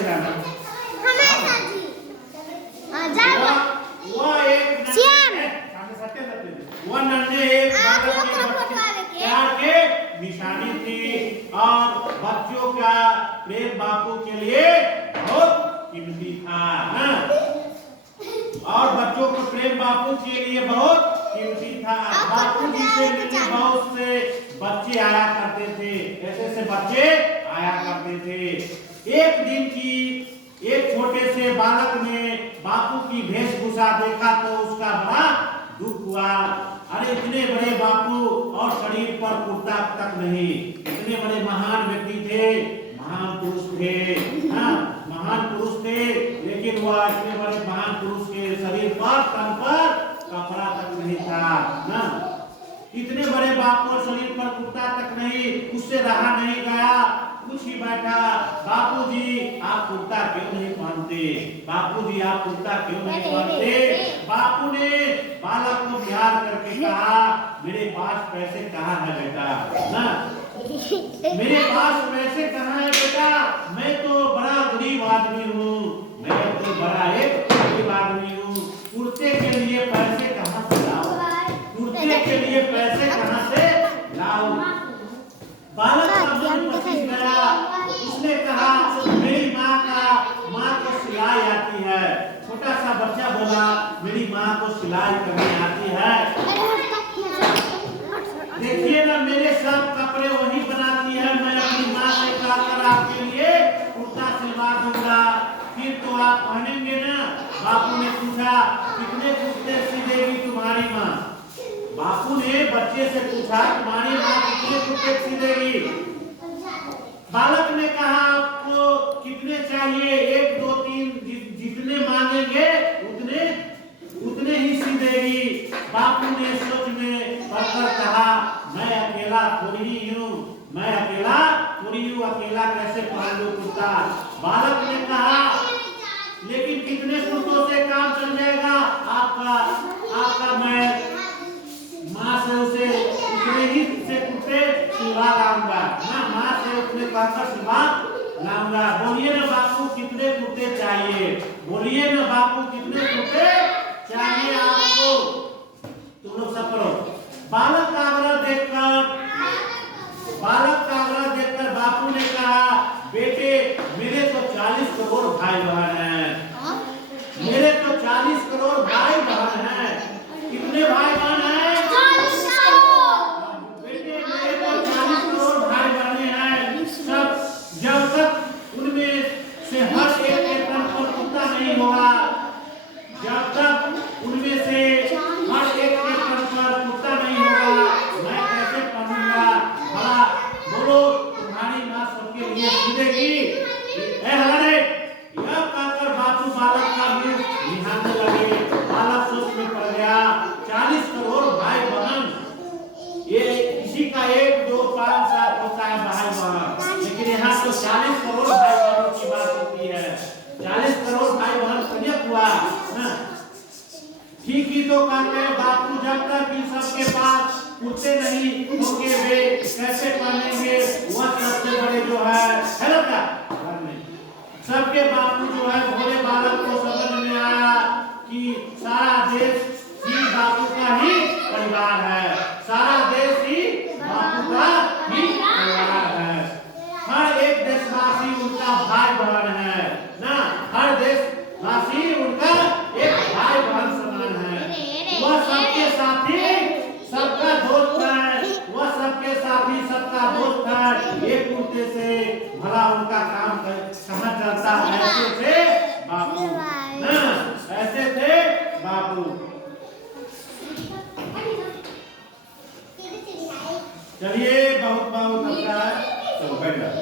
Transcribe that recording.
चले जाना। हमेशा जी वह नन्हे एक बालक के प्यार के निशानी थी और बच्चों का प्रेम बापू के लिए बहुत कीमती था ना। और बच्चों को प्रेम बापू के लिए बहुत कीमती था। बापू जी से मिलने बहुत से बच्चे आया करते थे, ऐसे बच्चे आया करते थे। एक दिन की एक छोटे से बालक ने बापू की वेशभूषा देखा तो उसका बड़ा दुख हुआ। अरे इतने बड़े बापू और शरीर पर कुर्ता तक नहीं, इतने बड़े महान व्यक्ति थे, महान पुरुष थे, हाँ महान पुरुष थे, लेकिन वह इतने बड़े महान पुरुष के शरीर पर तन पर कपड़ा तक नहीं था ना। इतने बड़े बापू और शरीर पर कुर्ता तक नहीं, उससे रहा नहीं गया, कुछ ही बैठा। बापूजी आप कुर्ता क्यों नहीं पहनते? बापूजी आप कुर्ता क्यों नहीं पहनते? बापू ने बालक को प्यार करके कहा, मेरे पास पैसे कहाँ है बेटा ना, मेरे पास पैसे कहाँ है बेटा, मैं तो बड़ा गरीब आदमी हूँ, मैं तो बड़ा एक गरीब आदमी हूँ, कुर्ते के लिए पैसे कहाँ से लाऊं, कुर्ते के लिए पैसे कहाँ से लाऊं? बालक का मन पसीज गया, उसने कहा मेरी माँ को सिलाई आती है। छोटा सा बच्चा बोला मेरी माँ को सिलाई करनी आती है। देखिए ना मेरे सब कपड़े वही बनाती है, मैं अपनी माँ से कहकर आपके लिए कुर्ता सिलवा दूंगा, फिर तो आप पहनेंगे ना। बापू ने पूछा कितने कुर्ते सी देगी तुम्हारी माँ? बापू ने बच्चे से पूछा तुम्हारी माँ कितने कुर्ते सी देगी? बालक ने कहा आपको कितने चाहिए? 1 2 3 जितने मांगेंगे उतने ही सी देगी। बापू ने सोच में पड़कर कहा मैं अकेला थोड़ी ही हूँ, मैं अकेला थोड़ी हूँ, अकेला कैसे पहन लूं कुर्ता? बालक ने कहा लेकिन कितने कुर्तों से काम चल जाएगा आपका मैं माँ से उसे उतने ही से कुर्ते सिलवा लाऊंगा ना, माँ से उतने कहकर सिलवा लाऊंगा। बोलिए ना बापू कितने कुर्ते चाहिए? बोलिए ना बापू कितने कुर्ते चाहिए आपको? तुम लोग सब करो। बालक का आग्रह देखकर बापू ने कहा बेटे मेरे तो 40 करोड़ भाई बहन हैं, मेरे तो 40 करोड़ भाई बहन हैं। कितने भाई बहन हैं? बेटे मेरे तो 40 करोड़ भाई बहने हैं। सब जब तक उनमें से हर एक के तन पर कुर्ता नहीं होगा, जब तक उनमें से हर एक के तन पर कुर्ता नहीं होगा, मैं कैसे पहनूंगा? भला बोलो तुम्हारी माँ सबके लिए सीधेगी? यह कहकर बापू बालक का मुंह निहारने लगे। बालक सोच में पड़ गया 40 करोड़ भाई बहन, ये किसी का 1 2 5 7 होता है भाई बहन, लेकिन यहाँ तो 40 करोड़ भाई बहनों की बात होती है। 40 करोड़ भाई बहन कन्या हुआ ना। ठीक ही तो कहते हैं बापू, जब तक इन सबके पास कुर्ते नहीं होंगे वे कैसे पहनेंगे? वह सबसे बड़े जो है ना क्या सबके बापू जो है भोले बालक को समझ में आया कि सारा देश ही बापू का ही परिवार है, सारा देश ही बापू का ही परिवार है। हर एक देशवासी उनका भाई बहन है ना, हर देशवासी उनका एक भाई बहन समान है। वह सबके साथी सबका दोस्त है, वह सबके साथी सबका दोस्त है। एक कुर्ते से भला उनका काम कहाँ चलता है? ऐसे थे बापू ना, ऐसे थे बापू। चलिए बहुत बहुत अच्छा है, तो बैठ जाओ।